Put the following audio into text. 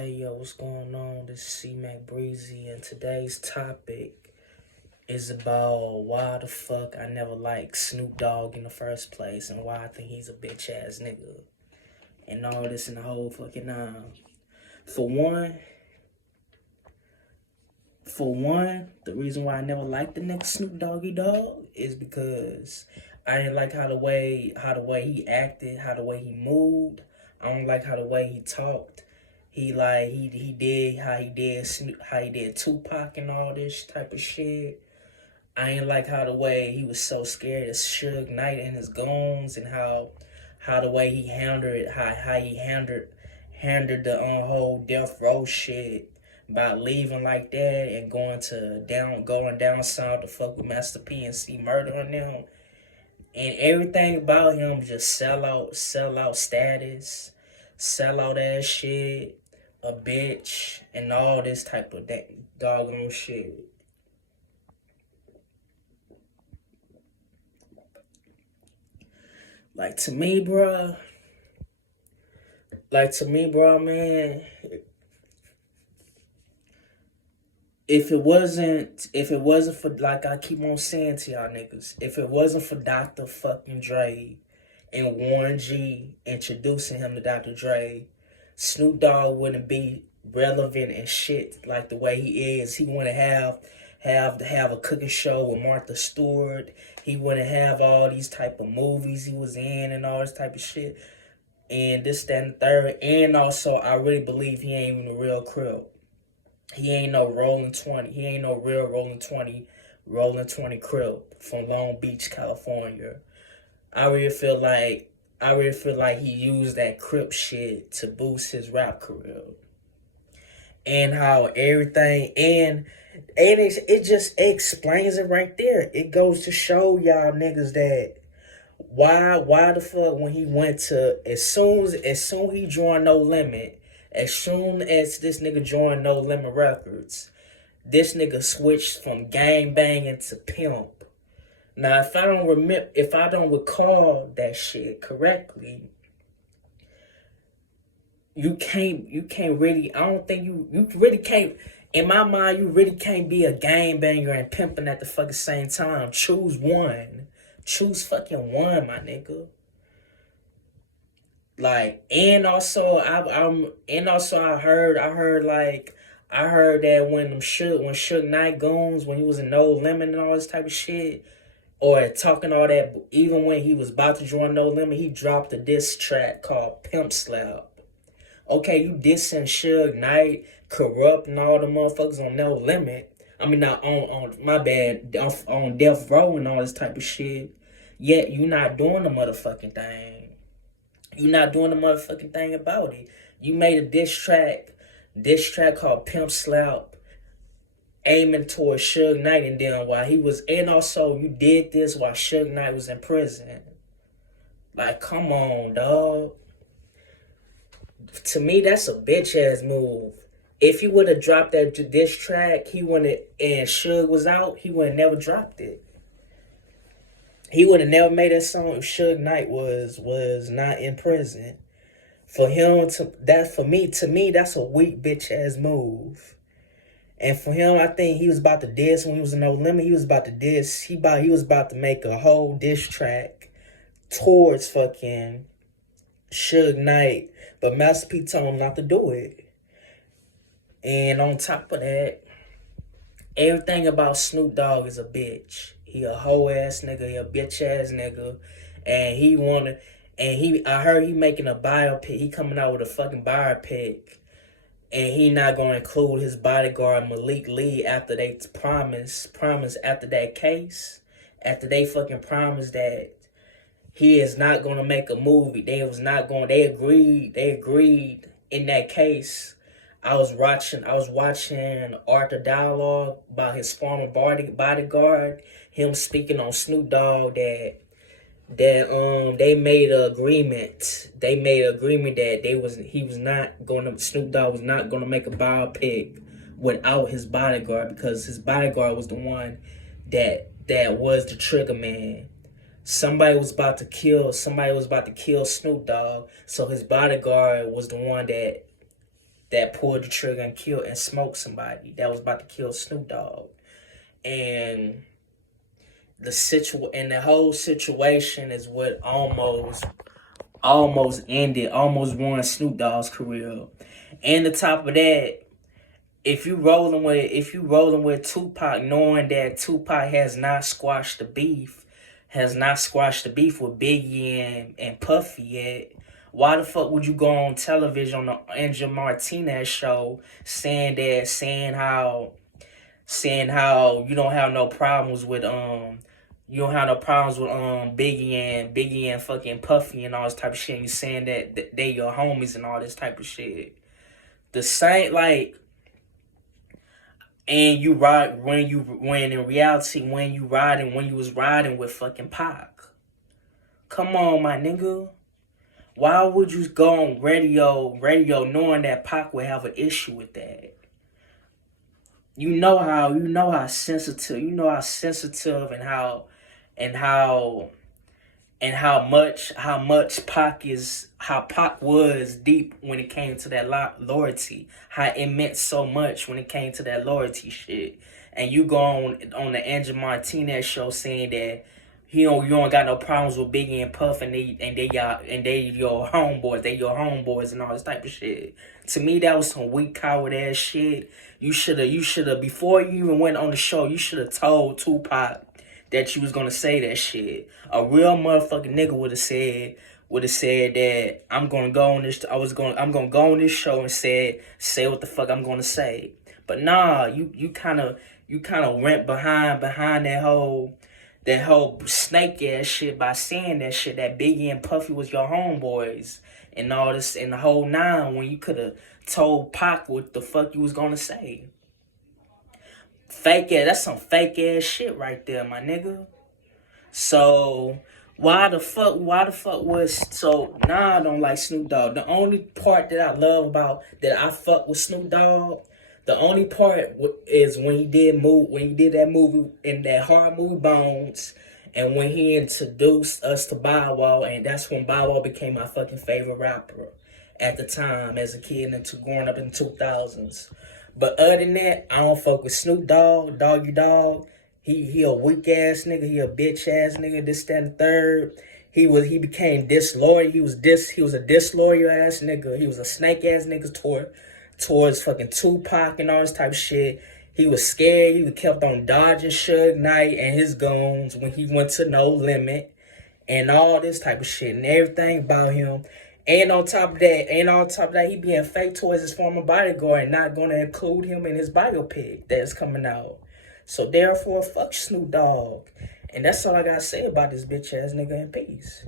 Hey yo, what's going on? This is C-Mac Breezy, and today's topic is about why the fuck I never liked Snoop Dogg in the first place, and why I think he's a bitch ass nigga, and all this and the whole fucking For one, the reason why I never liked the nigga Snoop Doggy Dogg is because I didn't like how the way he acted, how the way he moved. I don't like how the way he talked. He did how he did Tupac and all this type of shit. I ain't like how the way he was so scared of Suge Knight and his goons, and how the way he handled it, how he handled the whole death row shit by leaving like that and going down south to fuck with Master P and see murdering them, and everything about him just sell out status, sell out ass shit, a bitch, and all this type of doggone shit. Like to me, bruh, man. If it wasn't for, like I keep on saying to y'all niggas, if it wasn't for Dr. fucking Dre and Warren G introducing him to Dr. Dre, Snoop Dogg wouldn't be relevant and shit like the way he is. He wouldn't have a cooking show with Martha Stewart. He wouldn't have all these type of movies he was in and all this type of shit. And this, that, and the third. And also, I really believe he ain't even a real Crip. He ain't no Rolling 20. He ain't no real Rolling 20 Crip from Long Beach, California. I really feel like he used that Crip shit to boost his rap career. And how everything and it just explains it right there. It goes to show y'all niggas that why the fuck when he went to as soon he joined No Limit, as soon as this nigga joined No Limit Records, this nigga switched from gang banging to pimp. Now if I don't recall that shit correctly, you can't really, I don't think you really can't, in my mind, you really can't be a gang banger and pimping at the fucking same time. Choose one. Choose fucking one, my nigga. Like, and also I heard that when Suge Knight goons, when he was in No Limit and all this type of shit, or talking all that, even when he was about to join No Limit, he dropped a diss track called Pimp Slap. Okay, you dissing Suge Knight, Corrupt, and all the motherfuckers on No Limit. I mean, not on my bad, on Death Row and all this type of shit. Yet you not doing the motherfucking thing. You not doing the motherfucking thing about it. You made a diss track called Pimp Slap, aiming towards Suge Knight, and then and also you did this while Suge Knight was in prison. Like, come on, dog. To me, that's a bitch ass move. If he would have dropped that diss track, he wouldn't, and Suge was out, he would have never dropped it. He would have never made that song if Suge Knight was not in prison. For me, that's a weak bitch ass move. And for him, I think he was about to diss when he was in No Limit. He was about to diss. He was about to make a whole diss track towards fucking Suge Knight, but Master P told him not to do it. And on top of that, everything about Snoop Dogg is a bitch. He a hoe ass nigga, he a bitch ass nigga, I heard he making a biopic. He coming out with a fucking biopic, and he not gonna include his bodyguard Malik Lee after they promise after that case, after they fucking promised that he is not gonna make a movie. They agreed in that case. I was watching Arthur Dialogue about his former bodyguard, him speaking on Snoop Dogg that they made an agreement. They made an agreement that Snoop Dogg was not gonna make a biopic without his bodyguard, because his bodyguard was the one that was the trigger man. Somebody was about to kill Snoop Dogg, so his bodyguard was the one that that pulled the trigger and killed and smoked somebody that was about to kill Snoop Dogg. And the whole situation is what almost ruined Snoop Dogg's career. And the top of that, if you rolling with Tupac, knowing that Tupac has not squashed the beef with Biggie and Puffy yet, why the fuck would you go on television on the Angel Martinez show saying how you don't have no problems with Biggie and fucking Puffy and all this type of shit, and you saying that they your homies and all this type of shit. The same, like, and you ride when in reality when you was riding with fucking Pac. Come on, my nigga. Why would you go on radio knowing that Pac would have an issue with that? You know how sensitive and how much Pac was deep when it came to that loyalty. How it meant so much when it came to that loyalty shit. And you go on the Angel Martinez show saying that you don't got no problems with Biggie and Puff and they your homeboys and all this type of shit. To me, that was some weak coward ass shit. You shoulda before you even went on the show, you shoulda told Tupac that you was gonna say that shit. A real motherfucking nigga would have said that I'm gonna go on this show and say what the fuck I'm gonna say. But nah, you kinda went behind that whole snake ass shit by saying that shit that Biggie and Puffy was your homeboys and all this and the whole nine when you could have told Pac what the fuck you was gonna say. Fake ass, that's some fake ass shit right there, my nigga. So why the fuck was so nah I don't like Snoop Dogg. The only part that I love about that I fuck with Snoop Dogg, the only part is when he did that movie in that horror movie Bones, and when he introduced us to Bow Wow, and that's when Bow Wow became my fucking favorite rapper at the time as a kid and growing up in the 2000s. But other than that, I don't fuck with Snoop Dogg, Doggy Dog. He a weak ass nigga. He a bitch ass nigga. This, that, and the third. He became disloyal. He was a disloyal ass nigga. He was a snake ass nigga towards fucking Tupac and all this type of shit. He was scared. He kept on dodging Suge Knight and his goons when he went to No Limit and all this type of shit and everything about him. And on top of that, he being fake towards his former bodyguard and not going to include him in his biopic that's coming out. So therefore, fuck Snoop Dogg. And that's all I got to say about this bitch ass nigga in peace.